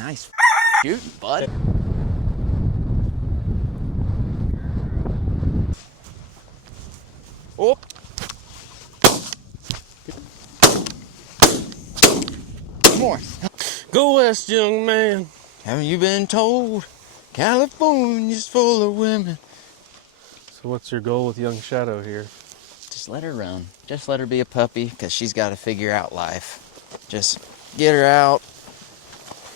Nice shoot, bud. Oh. More. Go west, young man. Haven't you been told California's full of women? So what's your goal with young Shadow here? Just let her run. Just let her be a puppy, because she's got to figure out life. Just get her out.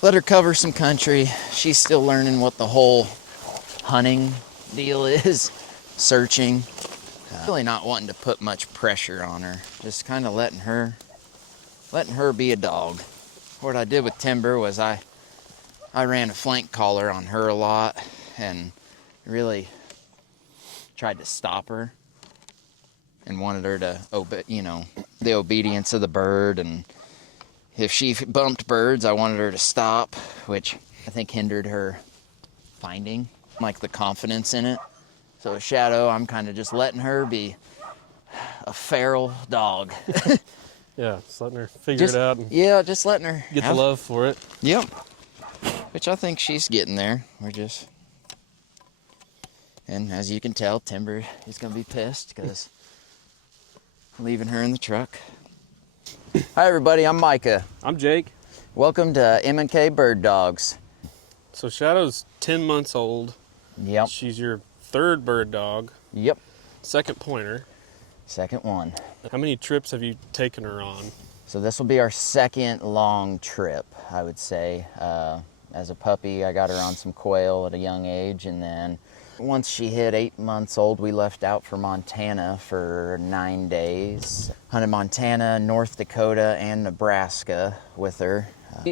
Let her cover some country. She's still learning what the whole hunting deal is. Searching. Really not wanting to put much pressure on her. Just kind of letting her be a dog. What I did with Timber was I ran a flank collar on her a lot and really tried to stop her and wanted her to obey, the obedience of the bird. And if she bumped birds, I wanted her to stop, which I think hindered her finding, like, the confidence in it. So Shadow, I'm kind of just letting her be a feral dog. Yeah, just letting her figure it out and just letting her get the love for it. Yep. Which I think she's getting there. And as you can tell, Timber is going to be pissed because leaving her in the truck. Hi everybody, I'm Micah. I'm Jake. Welcome to M&K Bird Dogs. So Shadow's 10 months old. Yep. She's your third bird dog. Yep. Second pointer. Second one. How many trips have you taken her on? So this will be our second long trip, I would say. As a puppy, I got her on some quail at a young age, and then once she hit 8 months old, we left out for Montana for 9 days. Hunted Montana, North Dakota, and Nebraska with her.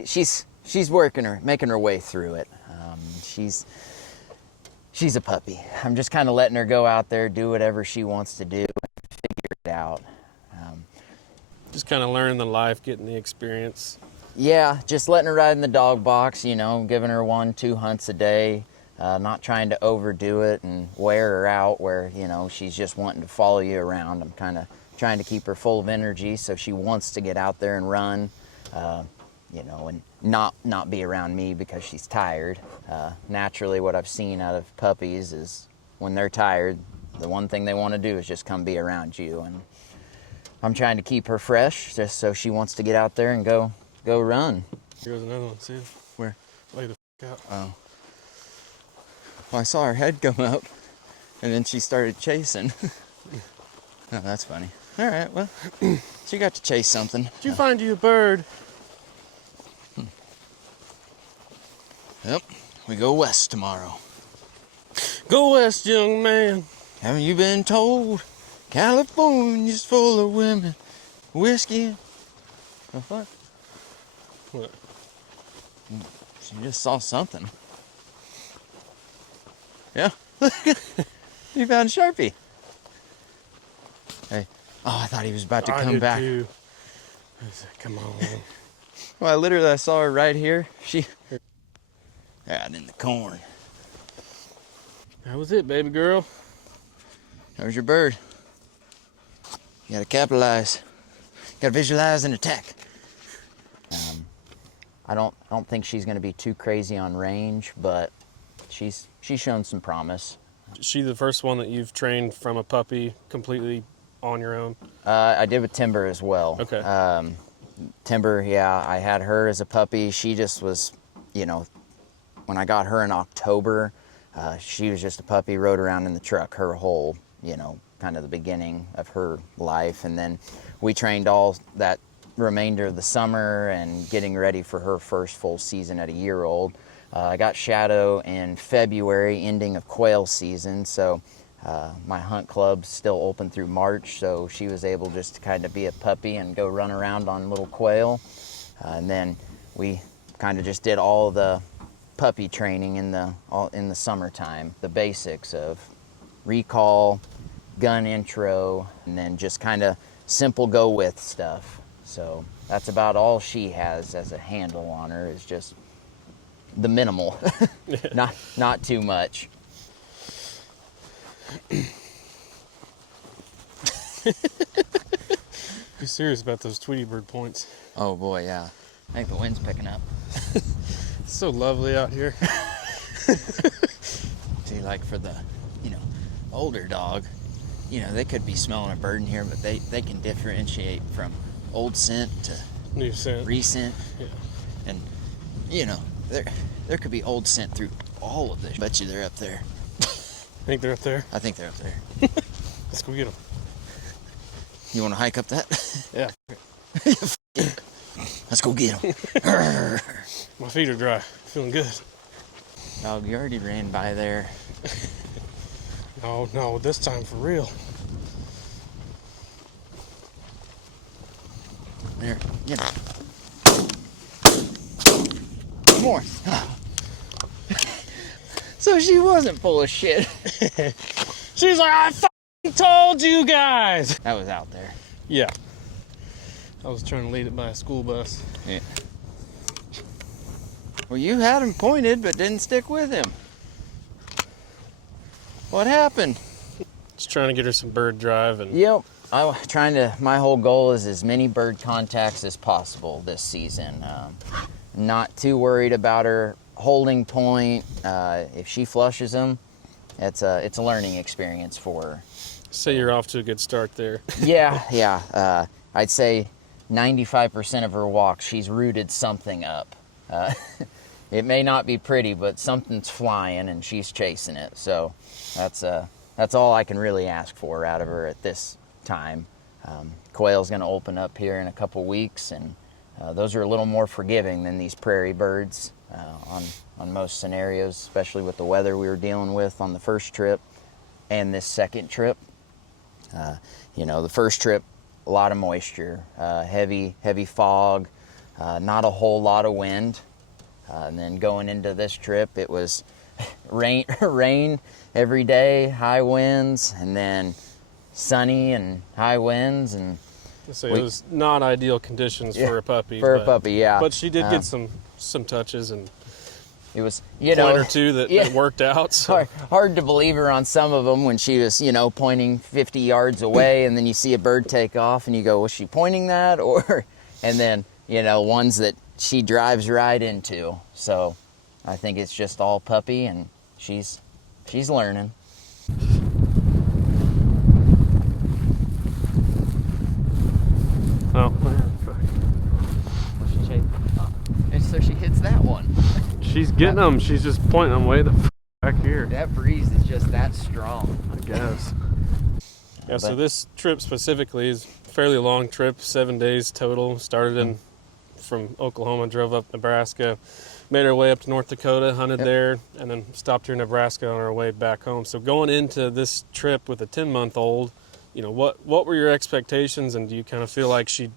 She's making her way through it. She's a puppy. I'm just kind of letting her go out there, do whatever she wants to do, and figure it out. Just kind of learning the life, getting the experience. Yeah, just letting her ride in the dog box, giving her 1-2 hunts a day, not trying to overdo it and wear her out where, she's just wanting to follow you around. I'm kind of trying to keep her full of energy so she wants to get out there and run, and not be around me because she's tired. Naturally, what I've seen out of puppies is when they're tired, the one thing they want to do is just come be around you. And I'm trying to keep her fresh just so she wants to get out there and go run. Here goes another one, see? Where? Lay the f*** out. Oh. Well, I saw her head come up, and then she started chasing. Oh, that's funny. All right, well, she got to chase something. Did you find you a bird? Yep, we go west tomorrow. Go west, young man. Haven't you been told California's full of women, whiskey? The fuck? What? She just saw something. Yeah. You found Sharpie. Hey. Oh, I thought he was about to come back. Too. I said, come on. Well, I saw her right here. She out in the corn. That was it, baby girl. There's your bird. You gotta capitalize. You gotta visualize and attack. I don't think she's gonna be too crazy on range, but she's shown some promise. Is she the first one that you've trained from a puppy completely on your own? I did with Timber as well. Okay. Timber, yeah, I had her as a puppy. She just was, when I got her in October, she was just a puppy, rode around in the truck her whole, kind of the beginning of her life. And then we trained all that remainder of the summer and getting ready for her first full season at a year old. I got Shadow in February, ending of quail season, so my hunt club's still open through March, so she was able just to kind of be a puppy and go run around on little quail. And then we kind of just did all the puppy training in the summertime, the basics of recall, gun intro, and then just kind of simple go with stuff. So that's about all she has as a handle on her, is just the minimal, not too much. Be serious about those Tweety Bird points. Oh boy, yeah. I think the wind's picking up. It's so lovely out here. See, like for the, older dog, they could be smelling a bird in here, but they can differentiate from old scent to New scent. recent. Yeah. And, there could be old scent through all of this. Bet you they're up there. Think they're up there? I think they're up there. Let's go get them. You want to hike up that? Yeah. Let's go get them. My feet are dry. Feeling good. Dog, you already ran by there. No, this time for real. There, more. So she wasn't full of shit. She's like, I f***ing told you guys. That was out there. Yeah. I was trying to lead it by a school bus. Yeah. Well, you had him pointed, but didn't stick with him. What happened? Just trying to get her some bird drive and Yep. My whole goal is as many bird contacts as possible this season. Not too worried about her holding point. If she flushes them, it's a learning experience for her. say you're off to a good start there. Yeah. I'd say 95% of her walk, she's rooted something up. It may not be pretty, but something's flying and she's chasing it. So that's all I can really ask for out of her at this time. Quail's going to open up here in a couple weeks, and those are a little more forgiving than these prairie birds on most scenarios, especially with the weather we were dealing with on the first trip and this second trip. The first trip, a lot of moisture, heavy fog, not a whole lot of wind. And then going into this trip, it was rain every day, high winds, and then sunny and high winds. And So it was not ideal conditions for a puppy. For a puppy, yeah. But she did get some touches and it was, point or two that worked out. So. Hard to believe her on some of them when she was, pointing 50 yards away, and then you see a bird take off and you go, was she pointing that? And then, ones that she drives right into. So I think it's just all puppy, and she's learning. Oh. And so she hits that one. She's getting them. She's just pointing them way the back here. That breeze is just that strong, I guess. Yeah, so this trip specifically is a fairly long trip, 7 days total. Started from Oklahoma, drove up Nebraska, made our way up to North Dakota, hunted there, and then stopped here in Nebraska on our way back home. So going into this trip with a 10-month-old, what were your expectations, and do you kind of feel like she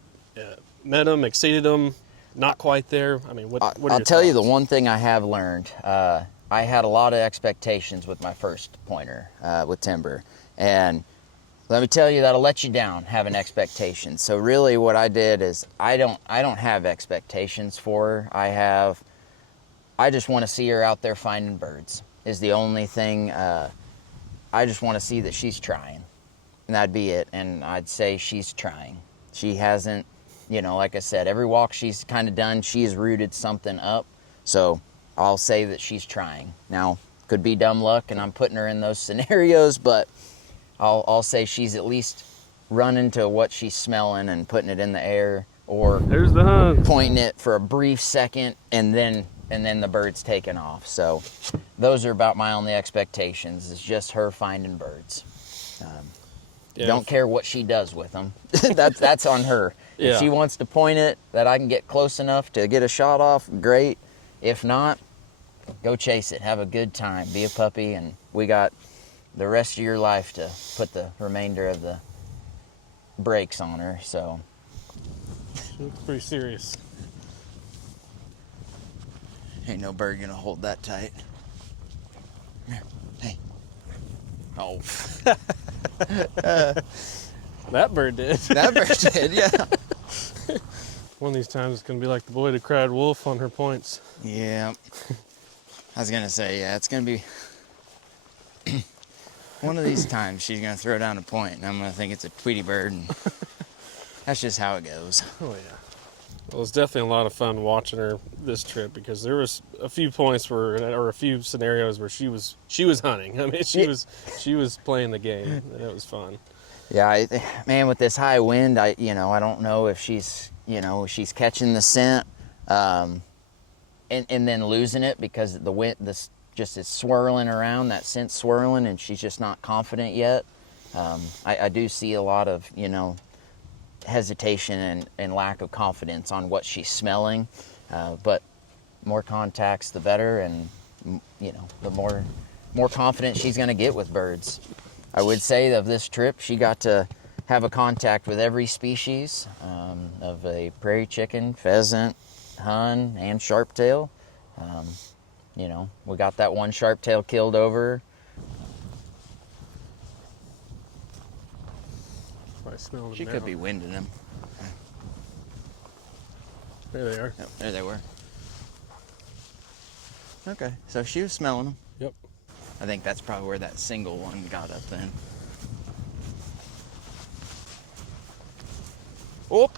met them, exceeded them, not quite there? I mean, what are your I'll tell you the thoughts? one thing I have learned. I had a lot of expectations with my first pointer, with Timber, and let me tell you, that'll let you down, having expectations. So really what I did is I don't have expectations for her. I just want to see her out there finding birds is the only thing. I just want to see that she's trying, and that'd be it. And I'd say she's trying. She hasn't, like I said, every walk she's kind of done, she has rooted something up. So I'll say that she's trying. Now, could be dumb luck and I'm putting her in those scenarios, but I'll say she's at least running to what she's smelling and putting it in the air, or There's the hunt. pointing it for a brief second and then the bird's taking off. So those are about my only expectations, is just her finding birds. Don't care what she does with them. That's on her. Yeah. If she wants to point it that I can get close enough to get a shot off, great. If not, go chase it. Have a good time. Be a puppy, and we got the rest of your life to put the remainder of the brakes on her. So She looks pretty serious. ain't no bird gonna hold that tight. Here, hey. Oh. That bird did. That bird did, yeah. One of these times it's going to be like the boy that cried wolf on her points. Yeah. I was gonna say, yeah, it's gonna be one of these times she's gonna throw down a point and I'm gonna think it's a Tweety bird, and that's just how it goes. Oh, yeah. Well, it's definitely a lot of fun watching her this trip, because there was a few points where, or a few scenarios where she was hunting. I mean, she was playing the game, and it was fun. Yeah, man, with this high wind, I don't know if she's catching the scent, and then losing it because the wind, this just is swirling around, that scent's swirling, and she's just not confident yet. I do see a lot of, hesitation and lack of confidence on what she's smelling, but more contacts the better, and the more confident she's going to get with birds. I would say of this trip, she got to have a contact with every species of a prairie chicken, pheasant, hun, and sharptail. We got that one sharptail killed over. She could be winding them. There they are. Yep, there they were. Okay, so she was smelling them. Yep. I think that's probably where that single one got up then. Oh!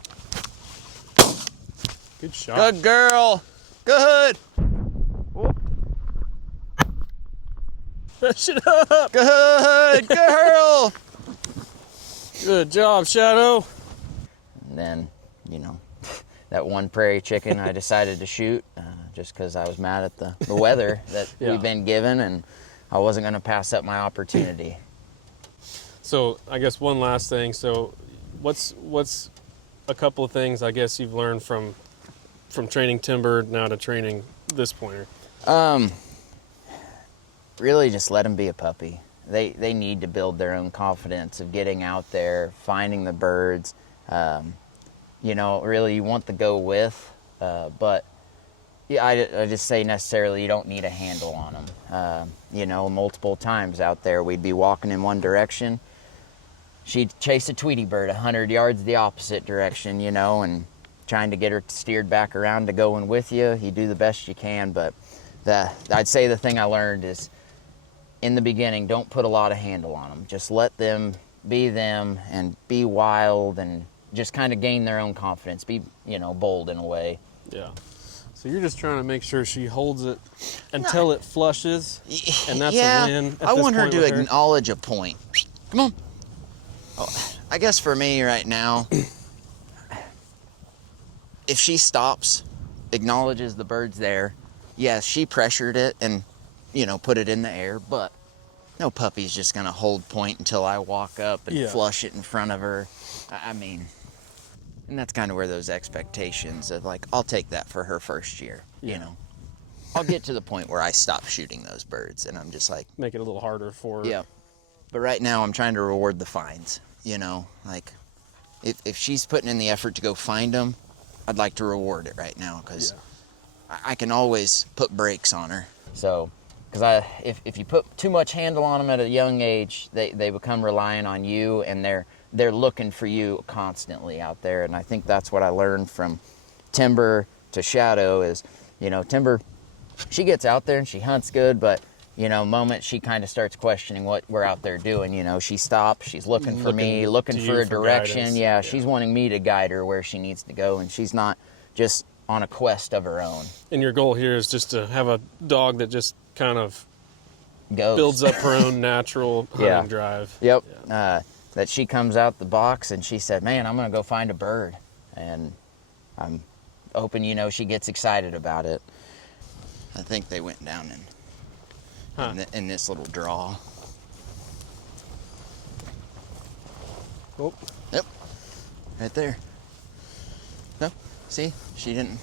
Good shot. Good girl! Good! Oh. Shut up! Good girl! Good job, Shadow. And then, that one prairie chicken I decided to shoot just because I was mad at the weather that we've been given, and I wasn't going to pass up my opportunity. So I guess one last thing. So what's a couple of things I guess you've learned from training Timber now to training this pointer? Really just let them be a puppy. They need to build their own confidence of getting out there, finding the birds. Really you want the go with, but yeah, I just say necessarily you don't need a handle on them. Multiple times out there we'd be walking in one direction. She'd chase a Tweety bird 100 yards the opposite direction, and trying to get her steered back around to going with you. You do the best you can, but I'd say the thing I learned is, in the beginning, don't put a lot of handle on them. Just let them be them and be wild and just kind of gain their own confidence. Be, bold in a way. Yeah. So you're just trying to make sure she holds it until it flushes, and that's a win. I want her to acknowledge a point. Come on. Oh, I guess for me right now, if she stops, acknowledges the bird's there, yes, she pressured it and put it in the air, but no puppy's just gonna hold point until I walk up and flush it in front of her. I mean, and that's kind of where those expectations of I'll take that for her first year, I'll get to the point where I stop shooting those birds and I'm just make it a little harder for her. Yeah. But right now I'm trying to reward the finds, if she's putting in the effort to go find them, I'd like to reward it right now, because I can always put brakes on her. So, because if you put too much handle on them at a young age, they become reliant on you, and they're looking for you constantly out there. And I think that's what I learned from Timber to Shadow is, Timber, she gets out there and she hunts good, but moment she kind of starts questioning what we're out there doing, she stops, she's looking for me, looking for a direction. Yeah, she's wanting me to guide her where she needs to go, and she's not just on a quest of her own. And your goal here is just to have a dog that just kind of goes. Builds up her own natural hunting drive. Yep. Yeah. That she comes out the box and she said, man, I'm going to go find a bird. And I'm hoping, she gets excited about it. I think they went down in this little draw. Oh. Yep. Right there. No, see, she didn't.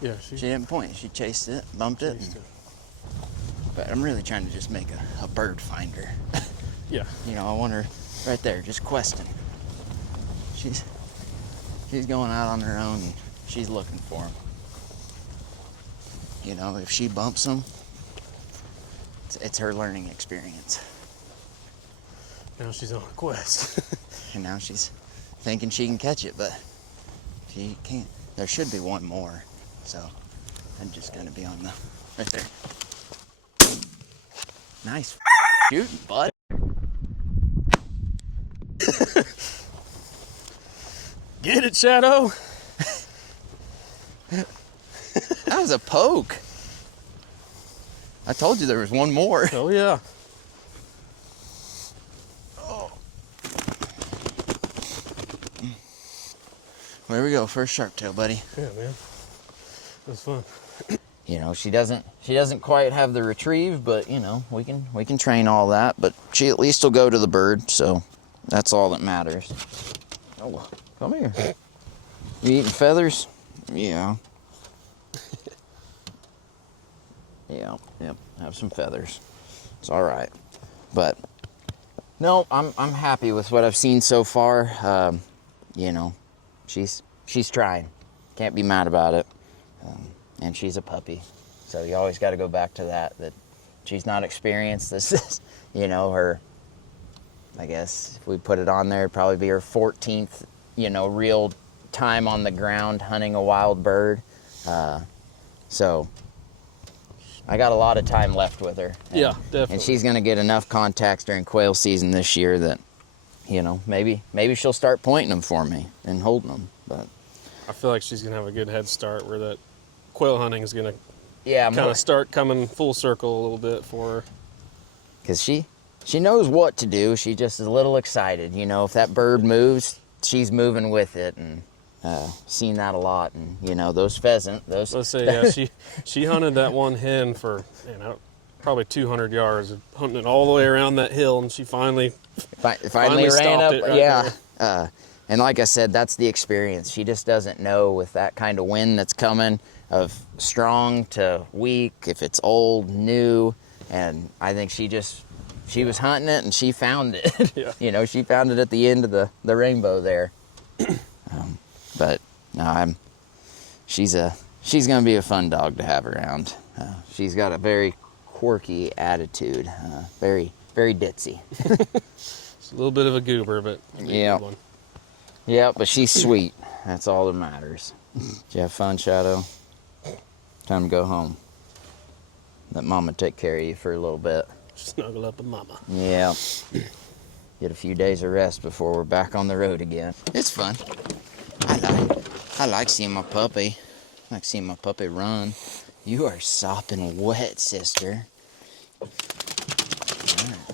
Yeah, she didn't point. She chased it, bumped it. But I'm really trying to just make a bird finder. Yeah. I want her right there, just questing. She's going out on her own and she's looking for them. If she bumps them, it's her learning experience. Now she's on a quest. And now she's thinking she can catch it, but she can't. There should be one more, so I'm just gonna be on the right there. Nice shooting, bud. Get it, Shadow. That was a poke. I told you there was one more. Oh, yeah. There we go, first sharp tail, buddy. Yeah, man. That was fun. You know, she doesn't quite have the retrieve, but you know, we can train all that, but she at least will go to the bird, so that's all that matters. Oh, come here. You eating feathers? Yeah. Yeah, yep, have some feathers. It's all right. But no, I'm happy with what I've seen so far. You know, she's trying. Can't be mad about it. And she's a puppy, so you always got to go back to that she's not experienced. This is, you know, her, I guess if we put it on there, it'd probably be her 14th, you know, real time on the ground hunting a wild bird. So I got a lot of time left with her. Yeah, definitely. And she's gonna get enough contacts during quail season this year that, you know, maybe she'll start pointing them for me and holding them. But I feel like she's gonna have a good head start where that quail hunting is gonna kind of start coming full circle a little bit for her. Because she knows what to do. She just is a little excited. You know, if that bird moves, she's moving with it, and seen that a lot. And you know, those pheasant, those. Let's say, yeah, she hunted that one hen for, you know, probably 200 yards, hunting it all the way around that hill, and she finally ran stopped up. it right Yeah. there. And like I said, that's the experience. She just doesn't know with that kind of wind that's coming, of strong to weak, if it's old, new. And I think she was hunting it and she found it. Yeah. You know, she found it at the end of the rainbow there. But no, she's gonna be a fun dog to have around. She's got a very quirky attitude, very, very ditzy. It's a little bit of a goober, but Yeah. a good one. Yeah, but she's sweet. That's all that matters. Did you have fun, Shadow? Time to go home. Let Mama take care of you for a little bit. Snuggle up with Mama. Yeah. Get a few days of rest before we're back on the road again. It's fun. I like seeing my puppy. I like seeing my puppy run. You are sopping wet, sister. All right.